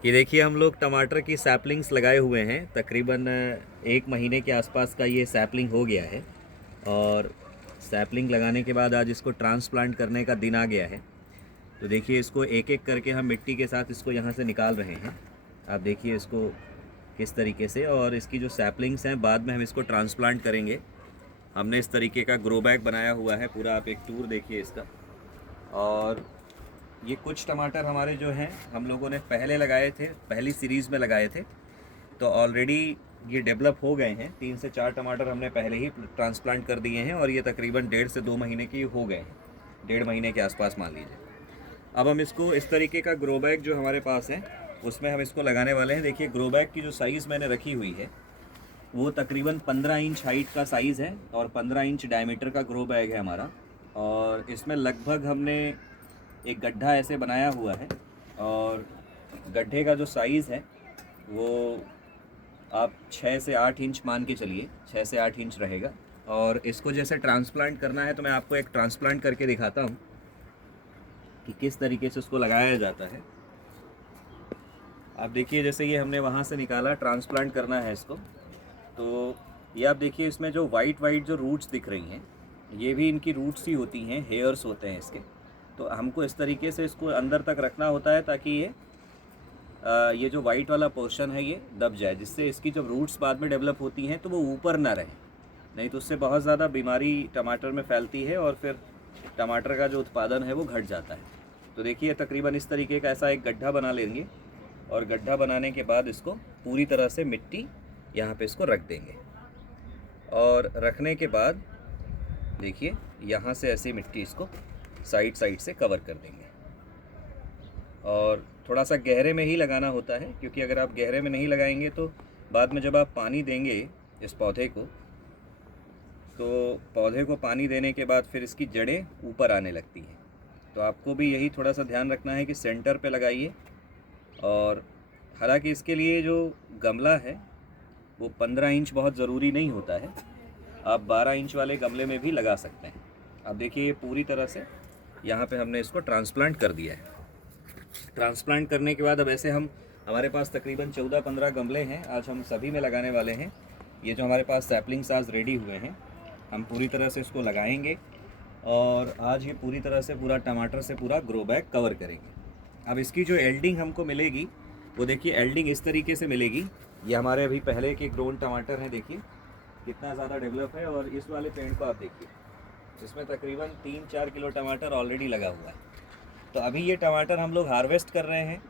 कि देखिए हम लोग टमाटर की सैपलिंग्स लगाए हुए हैं, तकरीबन 1 महीने के आसपास का ये सैपलिंग हो गया है। और सैपलिंग लगाने के बाद आज इसको ट्रांसप्लांट करने का दिन आ गया है। तो देखिए इसको एक एक करके हम मिट्टी के साथ इसको यहाँ से निकाल रहे हैं। आप देखिए इसको किस तरीके से, और इसकी जो सैपलिंग्स हैं बाद में हम इसको ट्रांसप्लांट करेंगे। हमने इस तरीके का ग्रो बैग बनाया हुआ है पूरा, आप एक टूर देखिए इसका। और ये कुछ टमाटर हमारे जो हैं हम लोगों ने पहले लगाए थे, पहली सीरीज़ में लगाए थे, तो ऑलरेडी ये डेवलप हो गए हैं। 3 से 4 टमाटर हमने पहले ही ट्रांसप्लांट कर दिए हैं और ये तकरीबन 1.5 से 2 महीने की हो गए हैं, 1.5 महीने के आसपास मान लीजिए। अब हम इसको इस तरीके का ग्रो बैग जो हमारे पास है उसमें हम इसको लगाने वाले हैं। देखिए ग्रो बैग की जो साइज़ मैंने रखी हुई है वो तकरीबन 15 इंच हाइट का साइज़ है और 15 इंच डायमीटर का ग्रो बैग है हमारा। और इसमें लगभग हमने एक गड्ढा ऐसे बनाया हुआ है, और गड्ढे का जो साइज़ है वो आप 6 से 8 इंच मान के चलिए, 6 से 8 इंच रहेगा। और इसको जैसे ट्रांसप्लांट करना है तो मैं आपको एक ट्रांसप्लांट करके दिखाता हूँ कि किस तरीके से उसको लगाया जाता है। आप देखिए जैसे ये हमने वहाँ से निकाला, ट्रांसप्लांट करना है इसको, तो ये आप देखिए इसमें जो वाइट वाइट जो रूट्स दिख रही हैं ये भी इनकी रूट्स ही होती हैं, हेयर्स होते हैं इसके। तो हमको इस तरीके से इसको अंदर तक रखना होता है ताकि ये जो वाइट वाला पोर्शन है ये दब जाए, जिससे इसकी जब रूट्स बाद में डेवलप होती हैं तो वो ऊपर ना रहे, नहीं तो उससे बहुत ज़्यादा बीमारी टमाटर में फैलती है और फिर टमाटर का जो उत्पादन है वो घट जाता है। तो देखिए तकरीबन इस तरीके का ऐसा एक गड्ढा बना लेंगे, और गड्ढा बनाने के बाद इसको पूरी तरह से मिट्टी यहाँ पे इसको रख देंगे। और रखने के बाद देखिए यहाँ से ऐसी मिट्टी इसको साइड साइड से कवर कर देंगे। और थोड़ा सा गहरे में ही लगाना होता है, क्योंकि अगर आप गहरे में नहीं लगाएंगे तो बाद में जब आप पानी देंगे इस पौधे को, तो पौधे को पानी देने के बाद फिर इसकी जड़ें ऊपर आने लगती हैं। तो आपको भी यही थोड़ा सा ध्यान रखना है कि सेंटर पे लगाइए। और हालांकि इसके लिए जो गमला है वो 15 इंच बहुत ज़रूरी नहीं होता है, आप 12 इंच वाले गमले में भी लगा सकते हैं। अब देखिए ये पूरी तरह से यहाँ पे हमने इसको ट्रांसप्लांट कर दिया है। ट्रांसप्लांट करने के बाद अब ऐसे हमारे पास तकरीबन 14-15 गमले हैं, आज हम सभी में लगाने वाले हैं। ये जो हमारे पास सैपलिंग्स आज रेडी हुए हैं, हम पूरी तरह से इसको लगाएंगे और आज ये पूरी तरह से पूरा टमाटर से पूरा ग्रो बैग कवर करेंगे। अब इसकी जो एल्डिंग हमको मिलेगी वो देखिए एल्डिंग इस तरीके से मिलेगी। ये हमारे अभी पहले के ग्रोन टमाटर हैं, देखिए कितना ज़्यादा डेवलप है। और इस वाले पेड़ को आप देखिए, इसमें तकरीबन 3-4 किलो टमाटर ऑलरेडी लगा हुआ है। तो अभी ये टमाटर हम लोग हार्वेस्ट कर रहे हैं।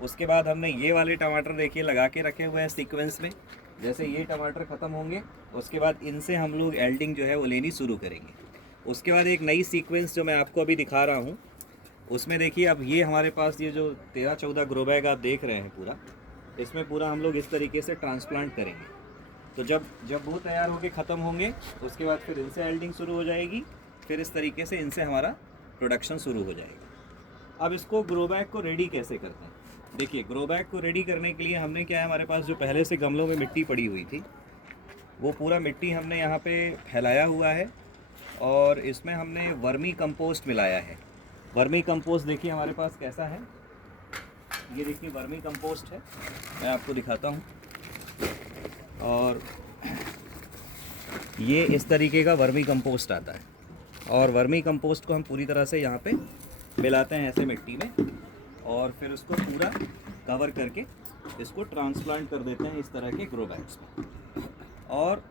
उसके बाद हमने ये वाले टमाटर देखिए लगा के रखे हुए हैं सीक्वेंस में। जैसे ये टमाटर ख़त्म होंगे उसके बाद इनसे हम लोग एल्डिंग जो है वो लेनी शुरू करेंगे। उसके बाद एक नई सीक्वेंस जो मैं आपको अभी दिखा रहा हूँ उसमें देखिए, अब ये हमारे पास ये जो 13-14 ग्रो बैग आप देख रहे हैं पूरा, इसमें पूरा हम लोग इस तरीके से ट्रांसप्लांट करेंगे। तो जब जब वो तैयार होके ख़त्म होंगे उसके बाद फिर इनसे एल्डिंग शुरू हो जाएगी, फिर इस तरीके से इनसे हमारा प्रोडक्शन शुरू हो जाएगा। अब इसको ग्रो बैग को रेडी कैसे करते हैं, देखिए ग्रो बैग को रेडी करने के लिए हमने क्या है, हमारे पास जो पहले से गमलों में मिट्टी पड़ी हुई थी वो पूरा मिट्टी हमने यहाँ पे फैलाया हुआ है, और इसमें हमने वर्मी कंपोस्ट मिलाया है। वर्मी कंपोस्ट देखिए हमारे पास कैसा है, ये देखिए वर्मी कंपोस्ट है, मैं आपको दिखाता हूँ। और ये इस तरीके का वर्मी कंपोस्ट आता है, और वर्मी कंपोस्ट को हम पूरी तरह से यहाँ पे मिलाते हैं ऐसे मिट्टी में, और फिर उसको पूरा कवर करके इसको ट्रांसप्लांट कर देते हैं इस तरह के ग्रो बैग्स में। और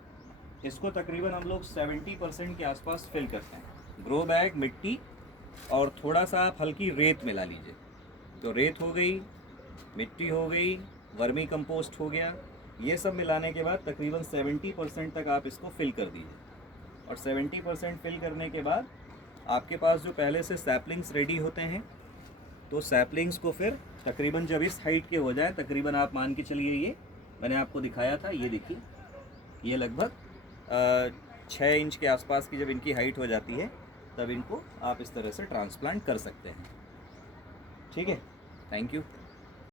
इसको तकरीबन हम लोग 70% के आसपास फिल करते हैं। ग्रो बैग, मिट्टी और थोड़ा सा आप हल्की रेत मिला लीजिए, तो रेत हो गई, मिट्टी हो गई, वर्मी कंपोस्ट हो गया, ये सब मिलाने के बाद तकरीबन 70% तक आप इसको फिल कर दीजिए। और 70% फिल करने के बाद आपके पास जो पहले से सैपलिंग्स रेडी होते हैं, तो सैपलिंग्स को फिर तकरीबन जब इस हाइट के हो जाए, तकरीबन आप मान के चलिए, ये मैंने आपको दिखाया था, ये देखिए ये लगभग 6 इंच के आसपास की जब इनकी हाइट हो जाती है तब इनको आप इस तरह से ट्रांसप्लांट कर सकते हैं। ठीक है, थैंक यू।